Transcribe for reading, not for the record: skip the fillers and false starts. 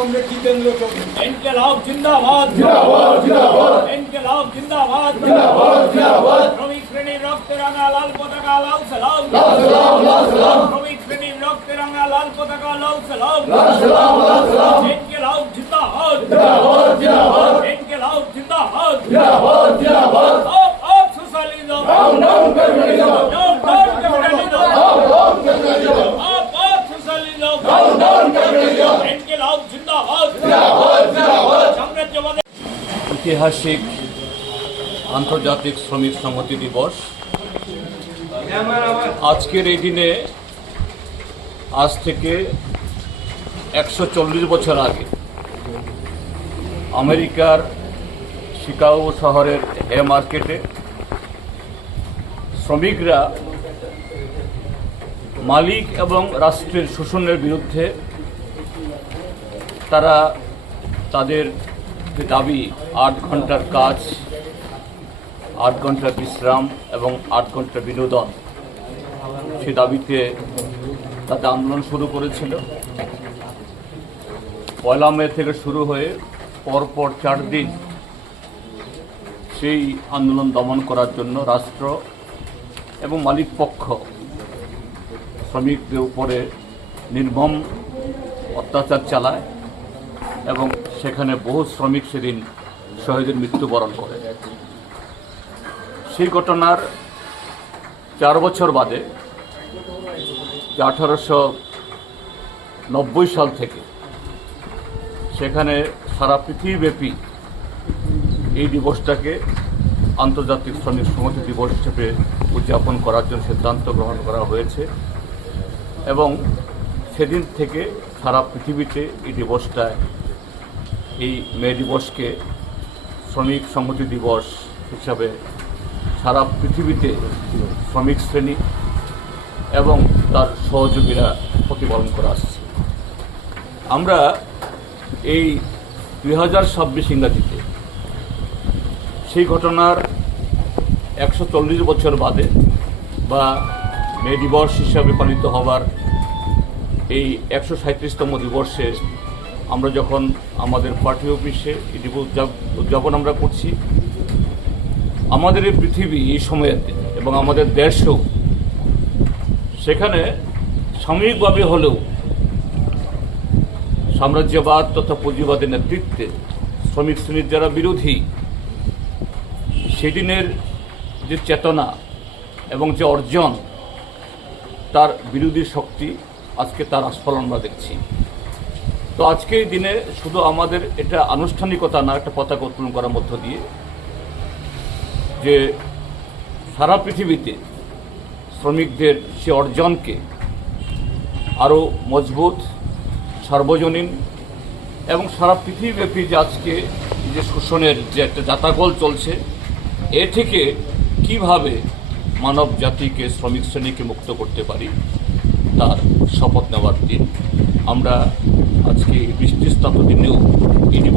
Comrade Jitendra Chowdhury. ইনকিলাব জিন্দাবাদ, জিন্দাবাদ জিন্দাবাদ ইনকিলাব জিন্দাবাদ। জিন্দাবাদ জিন্দাবাদ। শ্রমিক শ্রেণীর রক্তে রাঙা লাল পতাকা লাল সালাম, লাল সালাম লাল সালাম শ্রমিক শ্রেণীর রক্তে রাঙা লাল পতাকা লাল সালাম। লাল সালাম লাল সালাম। ইনকিলাব জিন্দাবাদ, জিন্দাবাদ জিন্দাবাদ ইনকিলাব জিন্দাবাদ। জিন্দাবাদ জিন্দাবাদ। Up socialism, down down communism. Down down capitalism, down down communism. Up socialism, down down communism. ইনকিলাব জিন্দাবাদ। জিন্দাবাদ জিন্দাবাদ। সাম্রাজ্যবাদী ঐতিহাসিক আন্তর্জাতিক শ্রমিক সংহতি দিবস। আজকের এই দিনে আজ থেকে 140 বছর আগে আমেরিকার শিকাগো শহরের হে মার্কেটে শ্রমিকরা মালিক এবং রাষ্ট্রের শোষণের বিরুদ্ধে তারা তাদের যে দাবি 8 ঘন্টার কাজ, 8 ঘন্টার বিশ্রাম এবং 8 ঘন্টার বিনোদন, সে দাবিতে তাদের আন্দোলন শুরু করেছিল। 1 মে থেকে শুরু হয়ে পরপর 4 দিন সেই আন্দোলন দমন করার জন্য রাষ্ট্র এবং মালিক পক্ষ শ্রমিকদের উপরে নির্মম অত্যাচার চালায় এবং সেখানে বহু শ্রমিক সেদিন শহীদের মৃত্যুবরণ করে। সেই ঘটনার 4 বছর বাদে 1890 সাল থেকে সেখানে সারা পৃথিবীব্যাপী এই দিবসটাকে আন্তর্জাতিক শ্রমিক সংহতি দিবস হিসেবে উদযাপন করার জন্য সিদ্ধান্ত গ্রহণ করা হয়েছে এবং সেদিন থেকে সারা পৃথিবীতে এই দিবসটায় এই মে দিবসকে শ্রমিক সংহতি দিবস হিসাবে সারা পৃথিবীতে শ্রমিক শ্রেণী এবং তার সহযোগীরা প্রতিপালন করে আসছে। আমরা এই 2026 ইংরাজিতে সেই ঘটনার 140 বছর বাদে বা মে দিবস হিসাবে পালিত হবার এই 137তম দিবসে আমরা যখন আমাদের পার্টি অফিসে এই দিবস উদযাপন আমরা করছি, আমাদের এই পৃথিবী এই সময়েতে এবং আমাদের দেশও সেখানে সাময়িকভাবে হলেও সাম্রাজ্যবাদ তথা পুঁজিবাদের নেতৃত্বে শ্রমিক শ্রেণীর যারা বিরোধী, সেদিনের যে চেতনা এবং যে অর্জন, তার বিরোধী শক্তি আজকে তার আস্ফলন আমরা দেখছি। তো আজকে এই দিনে শুধু আমাদের এটা আনুষ্ঠানিকতা না, একটা পতাকা উত্তোলন করার মধ্য দিয়ে যে সারা পৃথিবীতে শ্রমিকদের সে অর্জনকে আরও মজবুত, সার্বজনীন এবং সারা পৃথিবীব্যাপী যে আজকে যে শোষণের যে একটা জাতাকল চলছে, এ থেকে কিভাবে মানব জাতিকে, শ্রমিক শ্রেণীকে মুক্ত করতে পারি তার শপথ নেওয়ার দিন। আমরা আজকে বৃষ্টিস্নাত দিনেও